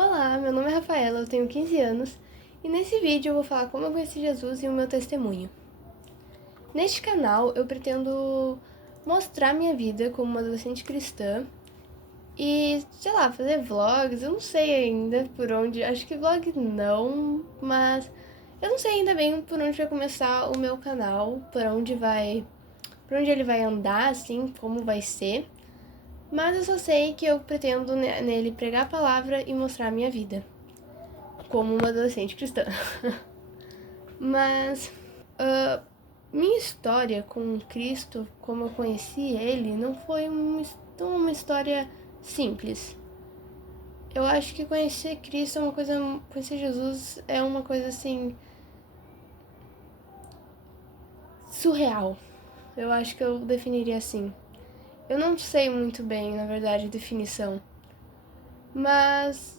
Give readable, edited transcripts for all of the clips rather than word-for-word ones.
Olá, meu nome é Rafaela, eu tenho 15 anos e nesse vídeo eu vou falar como eu conheci Jesus e o meu testemunho. Neste canal eu pretendo mostrar minha vida como uma adolescente cristã e, sei lá, fazer vlogs, eu não sei ainda por onde, acho que vlog não, mas eu não sei ainda bem por onde vai começar o meu canal, por onde ele vai andar, assim, como vai ser. Mas eu só sei que eu pretendo nele pregar a palavra e mostrar a minha vida como uma adolescente cristã. Mas minha história com Cristo, como eu conheci ele, não foi uma história simples. Eu acho que conhecer Cristo é uma coisa. Conhecer Jesus é uma coisa assim. Surreal. Eu acho que eu definiria assim. Eu não sei muito bem, na verdade, a definição. Mas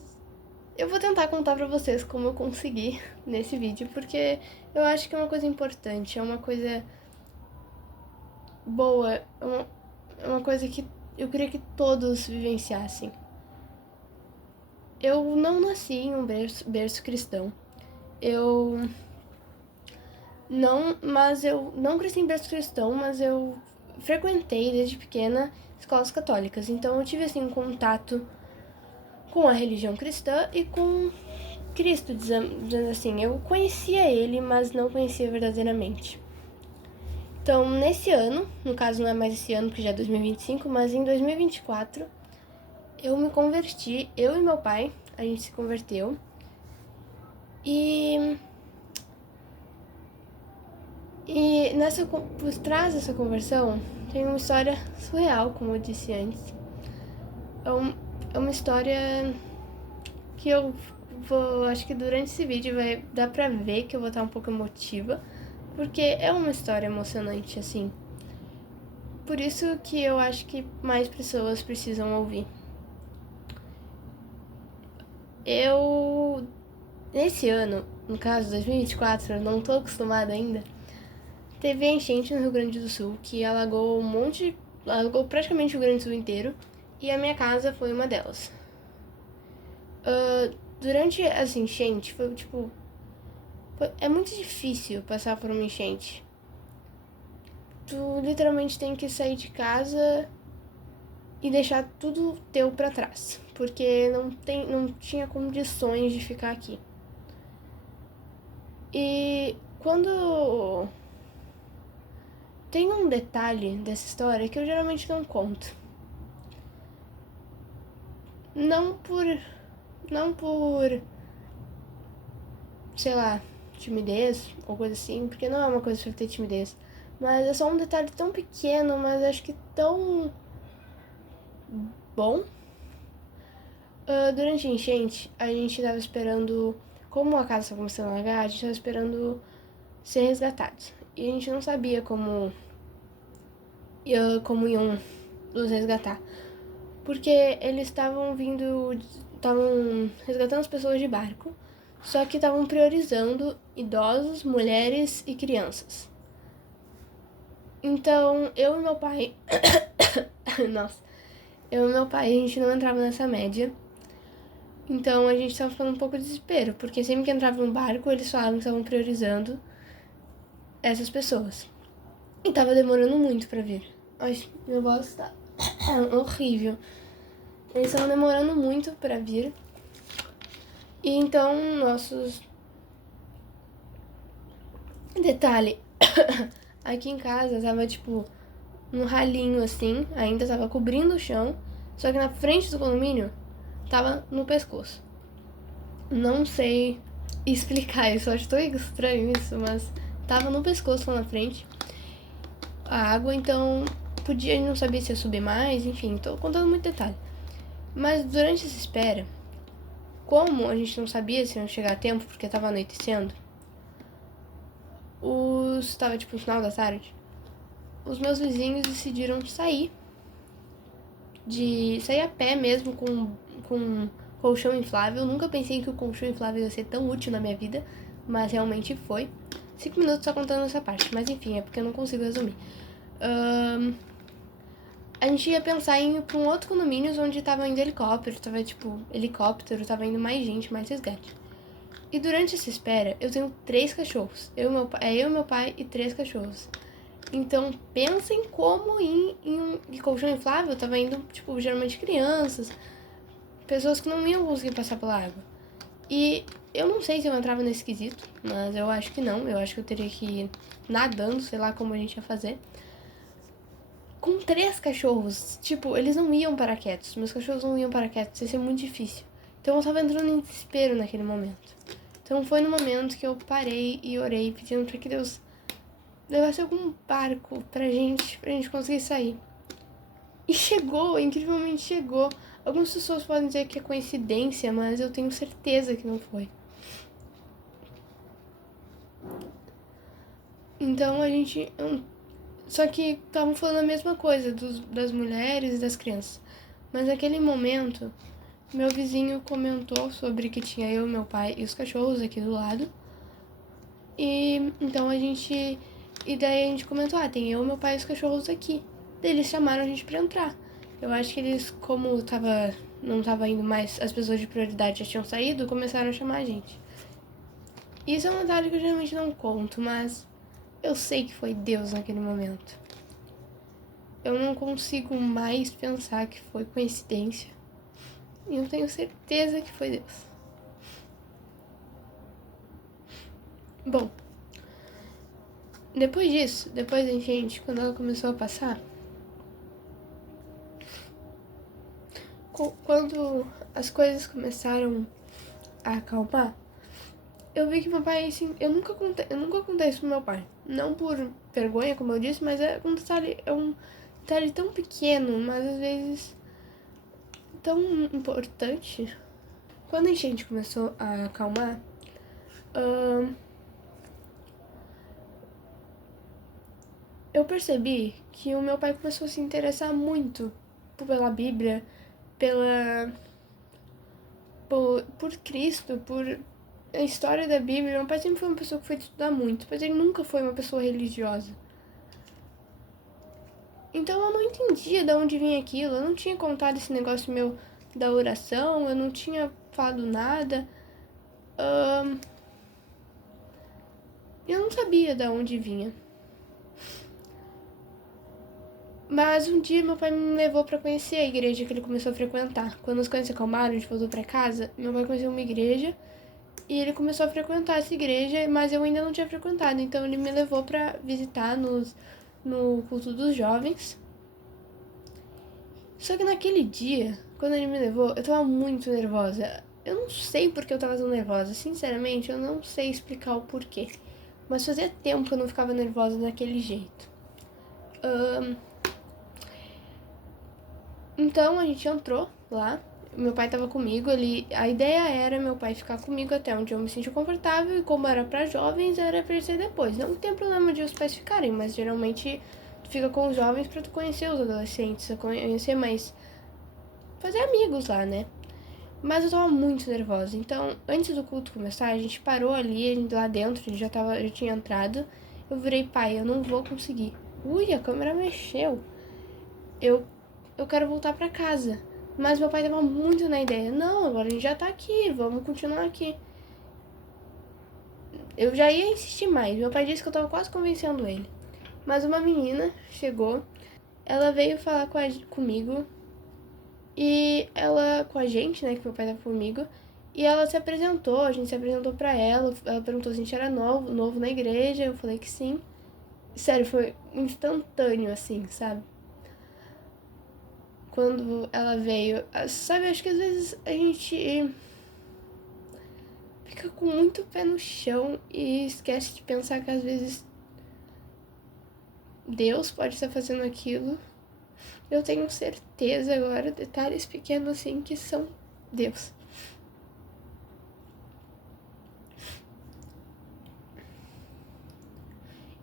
eu vou tentar contar pra vocês como eu consegui nesse vídeo, porque eu acho que é uma coisa importante, é uma coisa boa, é uma coisa que eu queria que todos vivenciassem. Eu não nasci em um berço cristão. Eu eu não cresci em berço cristão, mas eu frequentei desde pequena escolas católicas. Então eu tive assim um contato com a religião cristã e com Cristo, dizendo assim. Eu conhecia ele, mas não conhecia verdadeiramente. Então, nesse ano, no caso não é mais esse ano, porque já é 2025, mas em 2024, eu me converti, eu e meu pai, a gente se converteu. E por trás dessa conversão, tem uma história surreal, como eu disse antes. É uma história que acho que durante esse vídeo vai dar pra ver que eu vou estar um pouco emotiva, porque é uma história emocionante, assim. Por isso que eu acho que mais pessoas precisam ouvir. Nesse ano, no caso 2024, eu não tô acostumada ainda, teve a enchente no Rio Grande do Sul, que alagou praticamente o Rio Grande do Sul inteiro, e a minha casa foi uma delas. Durante essa enchente, é muito difícil passar por uma enchente. Tu literalmente tem que sair de casa e deixar tudo teu pra trás, porque não tinha condições de ficar aqui. E quando tem um detalhe dessa história que eu geralmente não conto. Não por, não por, sei lá, timidez ou coisa assim, porque não é uma coisa pra ter timidez. Mas é só um detalhe tão pequeno, mas acho que tão bom. Durante a enchente, a gente tava esperando, como a casa estava começando a alagar, a gente tava esperando ser resgatados. E a gente não sabia como iam nos resgatar. Porque eles estavam resgatando as pessoas de barco, só que estavam priorizando idosos, mulheres e crianças. Então, eu e meu pai, nossa, eu e meu pai, a gente não entrava nessa média. Então a gente tava ficando um pouco de desespero, porque sempre que entrava um barco, eles falavam que estavam priorizando essas pessoas. E tava demorando muito pra vir. Ai, minha voz tá horrível. Eles estavam demorando muito pra vir. E então, nossos... Detalhe, aqui em casa tava, tipo, num ralinho, assim, ainda tava cobrindo o chão, só que na frente do condomínio tava no pescoço. Não sei explicar isso, acho tão estranho isso, mas tava no pescoço lá na frente a água, então podia, não sabia se ia subir mais, enfim, tô contando muito detalhe. Mas durante essa espera, como a gente não sabia se iam chegar a tempo, porque tava anoitecendo, tava tipo no final da tarde, os meus vizinhos decidiram sair a pé mesmo com colchão inflável. Eu nunca pensei que o colchão inflável ia ser tão útil na minha vida, mas realmente foi. 5 minutos só contando essa parte, mas enfim, é porque eu não consigo resumir. a gente ia pensar em ir pra um outro condomínio onde tava indo helicóptero, tava indo mais gente, mais resgate. E durante essa espera, eu tenho 3 cachorros. Eu, meu pai e 3 cachorros. Então, pensem como em um colchão inflável tava indo, tipo, geralmente crianças, pessoas que não iam conseguir passar pela água. E eu não sei se eu entrava nesse quesito, mas eu acho que não. Eu acho que eu teria que ir nadando, sei lá como a gente ia fazer. Com 3 cachorros, tipo, eles não iam paraquedas. Meus cachorros não iam paraquedas, ia ser muito difícil. Então eu tava entrando em desespero naquele momento. Então foi no momento que eu parei e orei, pedindo pra que Deus levasse algum barco pra gente conseguir sair. E chegou, incrivelmente chegou. Algumas pessoas podem dizer que é coincidência, mas eu tenho certeza que não foi. Então a gente. Só que estavam falando a mesma coisa das mulheres e das crianças. Mas naquele momento, meu vizinho comentou sobre que tinha eu, meu pai e os cachorros aqui do lado. E então a gente. E daí a gente comentou: tem eu, meu pai e os cachorros aqui. Daí eles chamaram a gente pra entrar. Eu acho que eles, como não tava indo mais, as pessoas de prioridade já tinham saído, começaram a chamar a gente. Isso é um detalhe que eu geralmente não conto, mas eu sei que foi Deus naquele momento. Eu não consigo mais pensar que foi coincidência. E eu tenho certeza que foi Deus. Bom, depois disso, depois da enchente, quando ela começou a passar, quando as coisas começaram a acalmar, eu vi que meu pai, assim, eu nunca contei isso pro meu pai. Não por vergonha, como eu disse, mas é um detalhe tão pequeno, mas às vezes tão importante. Quando a enchente começou a acalmar, eu percebi que o meu pai começou a se interessar muito pela Bíblia, por Cristo, por a história da Bíblia. Meu pai sempre foi uma pessoa que foi estudar muito, mas ele nunca foi uma pessoa religiosa. Então eu não entendia de onde vinha aquilo, eu não tinha contado esse negócio meu da oração, eu não tinha falado nada. Eu não sabia de onde vinha. Mas um dia meu pai me levou pra conhecer a igreja que ele começou a frequentar. Quando as coisas se acalmaram, a gente voltou pra casa, meu pai conheceu uma igreja e ele começou a frequentar essa igreja, mas eu ainda não tinha frequentado. Então ele me levou pra visitar no culto dos jovens. Só que naquele dia, quando ele me levou, eu tava muito nervosa. Eu não sei porque eu tava tão nervosa. Sinceramente, eu não sei explicar o porquê. Mas fazia tempo que eu não ficava nervosa daquele jeito. Então a gente entrou lá, meu pai tava comigo, a ideia era meu pai ficar comigo até onde eu me senti confortável, e como era pra jovens, era pra ele ser depois. Não tem problema de os pais ficarem, mas geralmente tu fica com os jovens pra tu conhecer os adolescentes, conhecer mais, fazer amigos lá, né? Mas eu tava muito nervosa, então antes do culto começar, a gente parou ali, lá dentro, a gente já tinha entrado. Eu virei: pai, eu não vou conseguir. Ui, a câmera mexeu. Eu eu quero voltar pra casa. Mas meu pai tava muito na ideia: não, agora a gente já tá aqui, vamos continuar aqui. Eu já ia insistir mais. Meu pai disse que eu tava quase convencendo ele. Mas uma menina chegou, ela veio falar comigo, e ela, com a gente, né, que meu pai tava comigo, e ela se apresentou, a gente se apresentou pra ela perguntou se a gente era novo na igreja, eu falei que sim. Sério, foi instantâneo, assim, sabe? Quando ela veio, sabe, acho que às vezes a gente fica com muito pé no chão e esquece de pensar que às vezes Deus pode estar fazendo aquilo. Eu tenho certeza agora, detalhes pequenos assim, que são Deus.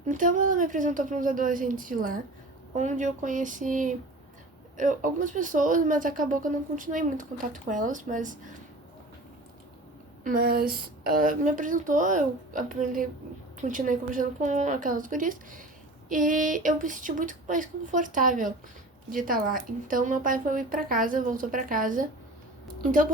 Então ela me apresentou para uns adolescentes de lá, onde eu conheci algumas pessoas, mas acabou que eu não continuei muito contato com elas, mas ela me apresentou, continuei conversando com aquelas gurias, e eu me senti muito mais confortável. de estar lá. Então meu pai foi pra casa, voltou pra casa. Então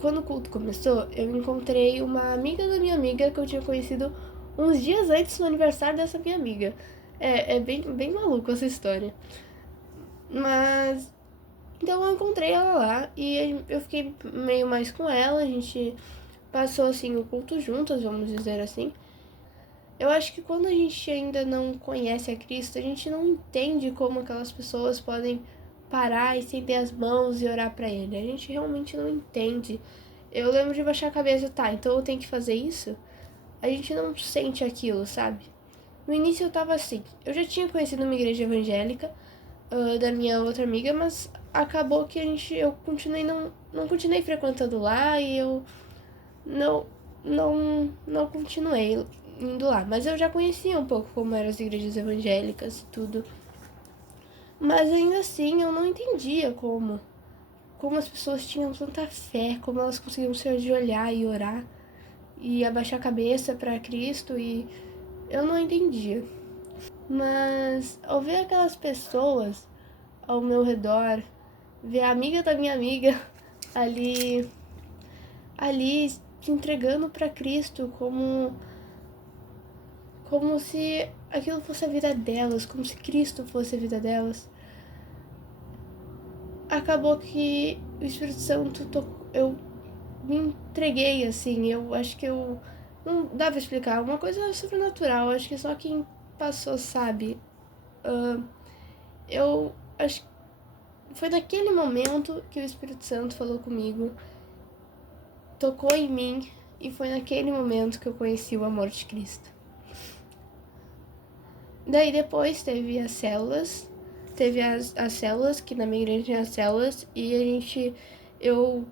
quando o culto começou, eu encontrei uma amiga da minha amiga que eu tinha conhecido uns dias antes do aniversário dessa minha amiga. É bem maluco essa história. Mas então eu encontrei ela lá e eu fiquei meio mais com ela, a gente passou assim o culto juntas, vamos dizer assim. Eu acho que quando a gente ainda não conhece a Cristo, a gente não entende como aquelas pessoas podem parar e estender as mãos e orar pra Ele. A gente realmente não entende. Eu lembro de baixar a cabeça, tá, então eu tenho que fazer isso? A gente não sente aquilo, sabe? No início eu tava assim, eu já tinha conhecido uma igreja evangélica, da minha outra amiga, mas acabou que eu continuei não continuei frequentando lá e eu não, não continuei indo lá. Mas eu já conhecia um pouco como eram as igrejas evangélicas e tudo. Mas ainda assim eu não entendia como as pessoas tinham tanta fé, como elas conseguiam se ajoelhar e orar e abaixar a cabeça para Cristo e eu não entendia. Mas ao ver aquelas pessoas ao meu redor, ver a amiga da minha amiga ali se entregando para Cristo como se aquilo fosse a vida delas, como se Cristo fosse a vida delas. Acabou que o Espírito Santo eu me entreguei assim, eu acho que eu não dá pra explicar, uma coisa sobrenatural, acho que só quem passou sabe. Eu acho que foi naquele momento que o Espírito Santo falou comigo, tocou em mim e foi naquele momento que eu conheci o amor de Cristo. Daí depois teve as células, as células, que na minha igreja tinha as células, e a gente, eu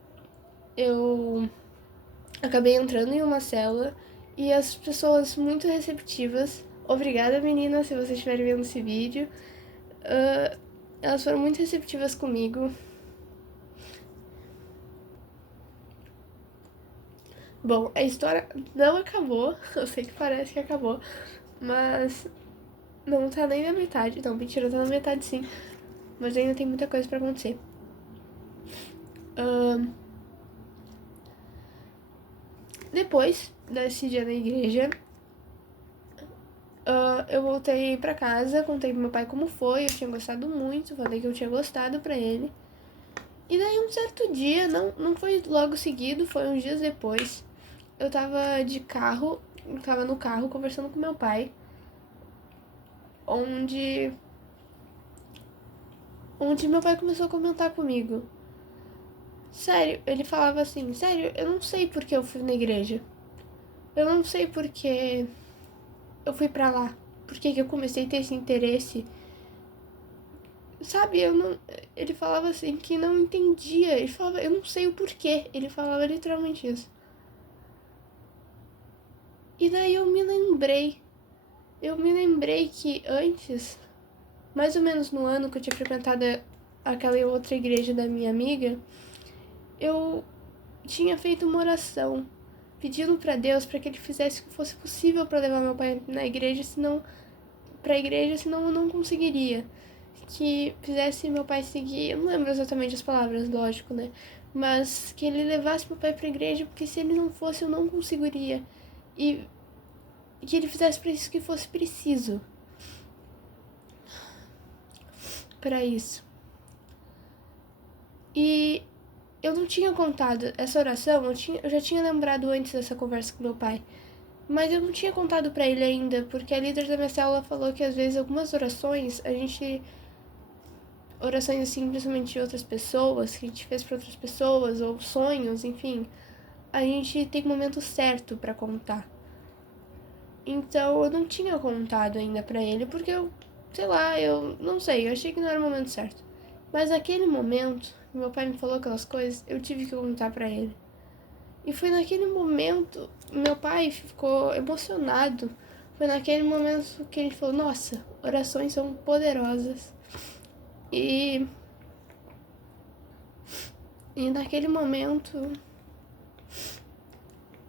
acabei entrando em uma célula e as pessoas muito receptivas, obrigada meninas se vocês estiverem vendo esse vídeo, elas foram muito receptivas comigo. Bom, a história não acabou, eu sei que parece que acabou, mas não tá nem na metade. Não, mentira, tá na metade sim. Mas ainda tem muita coisa pra acontecer. Depois desse dia na igreja, eu voltei pra casa, contei pro meu pai como foi, eu tinha gostado muito, falei que eu tinha gostado pra ele. E daí um certo dia, não foi logo seguido, foi uns dias depois, eu tava tava no carro conversando com meu pai, onde meu pai começou a comentar comigo. Sério, ele falava assim, sério, eu não sei porque eu fui na igreja. Eu não sei porque eu fui pra lá. Por que eu comecei a ter esse interesse. Sabe, eu não. Ele falava assim que não entendia. Ele falava, eu não sei o porquê. Ele falava literalmente isso. E daí eu me lembrei. Eu me lembrei que antes, mais ou menos no ano que eu tinha frequentado aquela outra igreja da minha amiga, eu tinha feito uma oração pedindo para Deus para que ele fizesse o que fosse possível para levar meu pai na igreja, senão eu não conseguiria. Que fizesse meu pai seguir, eu não lembro exatamente as palavras, lógico, né? Mas que ele levasse meu pai pra igreja, porque se ele não fosse, eu não conseguiria. E que ele fizesse para isso que fosse preciso para isso. E eu não tinha contado essa oração, eu já tinha lembrado antes dessa conversa com meu pai. Mas eu não tinha contado pra ele ainda, porque a líder da minha célula falou que às vezes algumas orações, orações assim, principalmente de outras pessoas, que a gente fez pra outras pessoas, ou sonhos, enfim, a gente tem o momento certo pra contar. Então eu não tinha contado ainda pra ele, porque sei lá, eu não sei, eu achei que não era o momento certo. Mas naquele momento, meu pai me falou aquelas coisas, eu tive que contar pra ele. E foi naquele momento, meu pai ficou emocionado. Foi naquele momento que ele falou, nossa, orações são poderosas. E, e naquele momento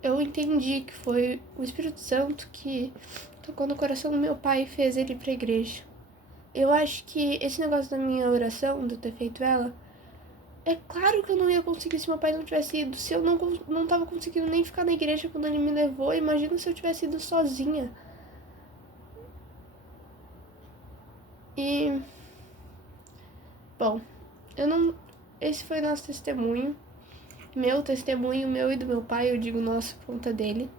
eu entendi que foi o Espírito Santo que tocou no coração do meu pai e fez ele ir pra igreja. eu acho que esse negócio da minha oração, de eu ter feito ela, é claro que eu não ia conseguir se meu pai não tivesse ido. Se eu não tava conseguindo nem ficar na igreja quando ele me levou, imagina se eu tivesse ido sozinha. E, bom, eu não. Esse foi nosso testemunho. Meu testemunho, meu e do meu pai, eu digo nosso por conta dele.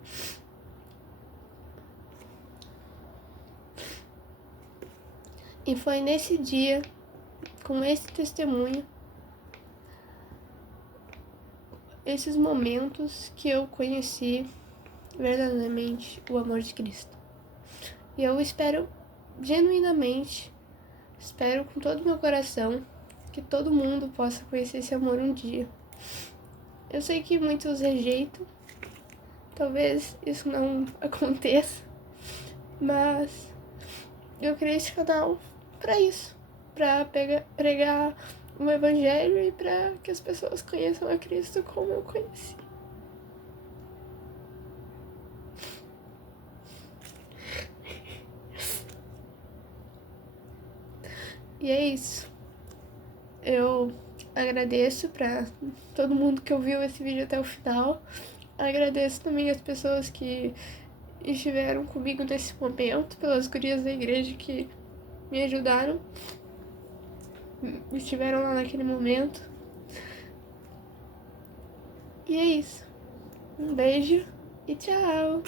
E foi nesse dia, com esse testemunho, esses momentos que eu conheci verdadeiramente o amor de Cristo. E eu espero genuinamente, espero com todo o meu coração que todo mundo possa conhecer esse amor um dia. Eu sei que muitos rejeitam, talvez isso não aconteça, mas eu criei esse canal para isso, para pregar o evangelho e para que as pessoas conheçam a Cristo como eu conheci. E é isso. Eu agradeço para todo mundo que ouviu esse vídeo até o final. Agradeço também as pessoas que estiveram comigo nesse momento, pelas gurias da igreja que me ajudaram, estiveram lá naquele momento. E é isso. Um beijo e tchau!